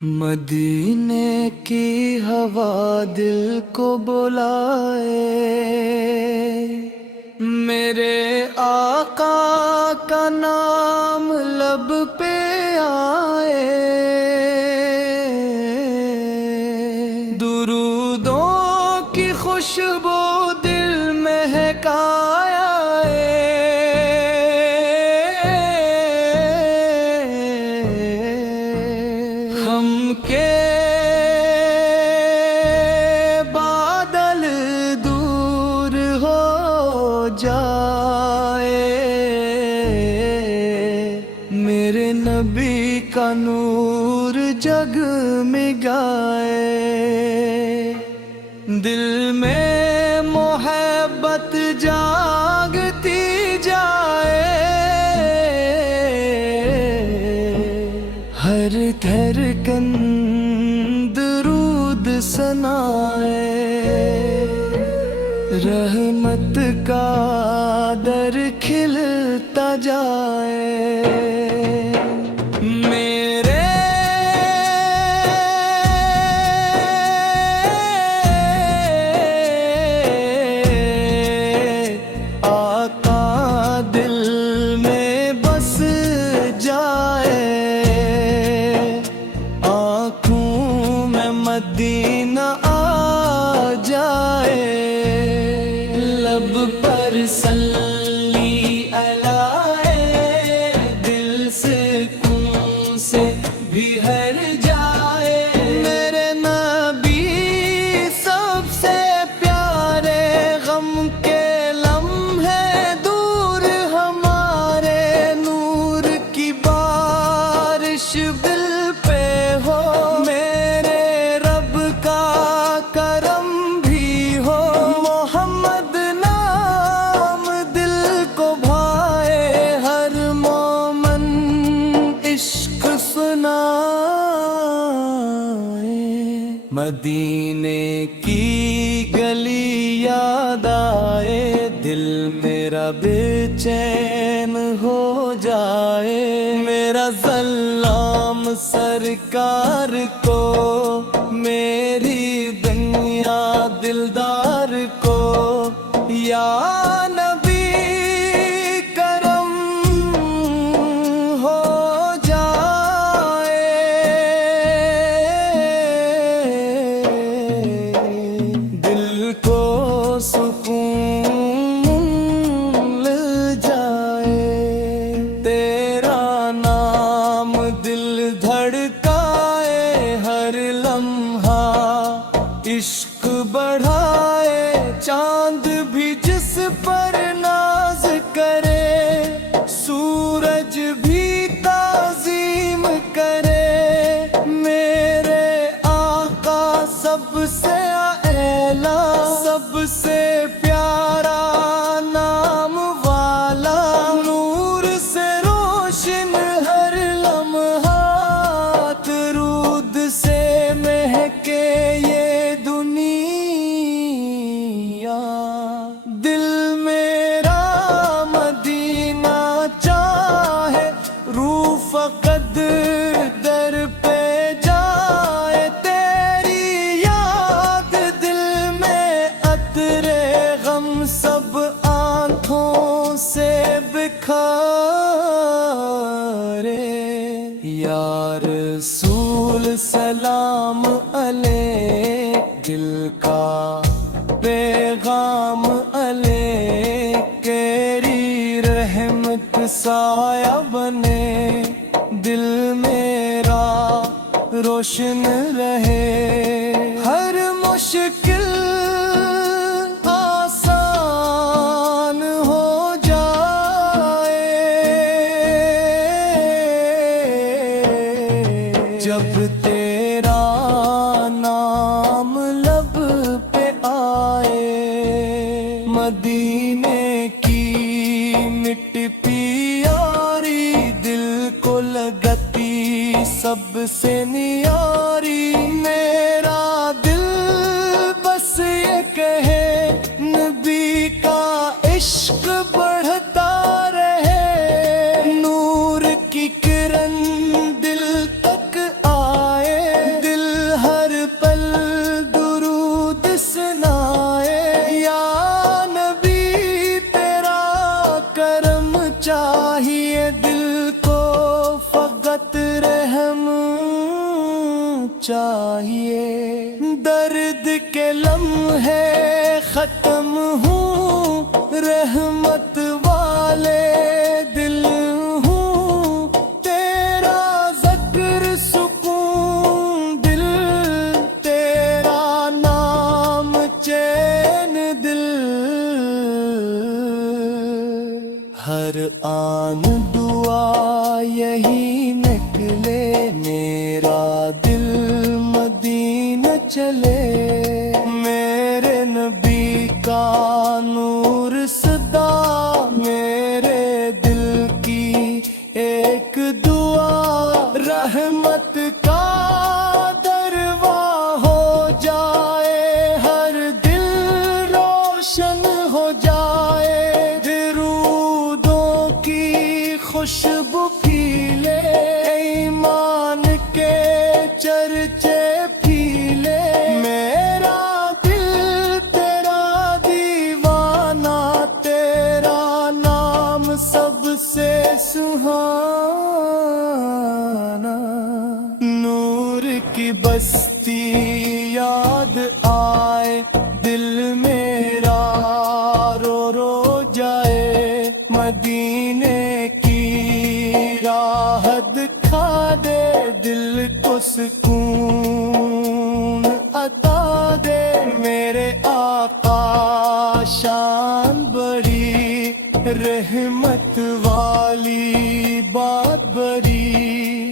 مدینے کی ہوا دل کو بلائے، میرے آقا کا نام لب پہ آئے، درودوں کی خوشبو دل مہکایا غم کے بادل دور ہو جائے، میرے نبی کا نور جگمگائے، دل میں محبت جاگتی جائے، ہر دھڑکن درود سنائے، رحمت کا در کھلتا جائے، میرے آقا دل میں بس جائے، آنکھوں میں مدینہ آ جائے، لب پر صلی علیہ، دل سے خون سے بھی ہر جائے، میرے نبی سب سے پیارے، غم کے لمحے دور ہمارے، نور کی بارش دل پہ ہو، میرے رب کا کرم بھی ہو، محمد نام دل کو بھائے، ہر مومن عشق سنائے، مدینے کی گلی یاد آئے، دل میرا بے چین ہو جائے، میرا ظلام سرکار کو، میری دنیا دلدار کو، یا نبی کرم ہو جائے، دل کو سکون مل جائے، تیرا نام دل دھڑکائے، ہر لمحہ عشق بڑھائے، چاند بھی جس پر ناز کرے، سورج بھی تعظیم کرے، میرے آقا سب سے اعلیٰ، سب سے پیارا نام والا، نور سے روشن ہر لمحہ، درود سے مہکے یہ دنیا، دل میرا مدینہ چاہے، روح فقط در پہ جائے، تیری یاد دل میں عطر غم سب آنکھوں سے بکھارے، یا رسول سلام علیہ، دل کا پیغام علیہ، تیری رحمت سایہ بنے، دل میرا روشن رہے، ہر مشکل آسان ہو جائے، جب تیرا نام لب پہ آئے، مدینے کی مٹی پیاری، دل کو لگتی سب سے نیاری، میرا دل بس یہ کہے، نبی کا عشق بڑھتا رہے، نور کی کرن دل تک آئے، چاہیے درد کے لمحے ختم ہوں رحمت والے دل ہوں تیرا ذکر سکون دل تیرا نام چین دل ہر آن دعا یہی نکلے میرا دل مدینہ چلے میرے نبی کا نور صدا میرے دل کی ایک دعا رحمت کا درواہ ہو جائے ہر دل روشن ہو جائے درودوں کی خوشبو پھیلے ایمان کے چرچے پھیلے میرا دل تیرا دیوانہ تیرا نام سب سے سہانا نور کی بستی یاد آئے دل میرا رو رو جائے مدینے کی راہ دکھا دے دل کو سکون عطا دے میرے آقا شان بڑی رحمت والی بات بڑی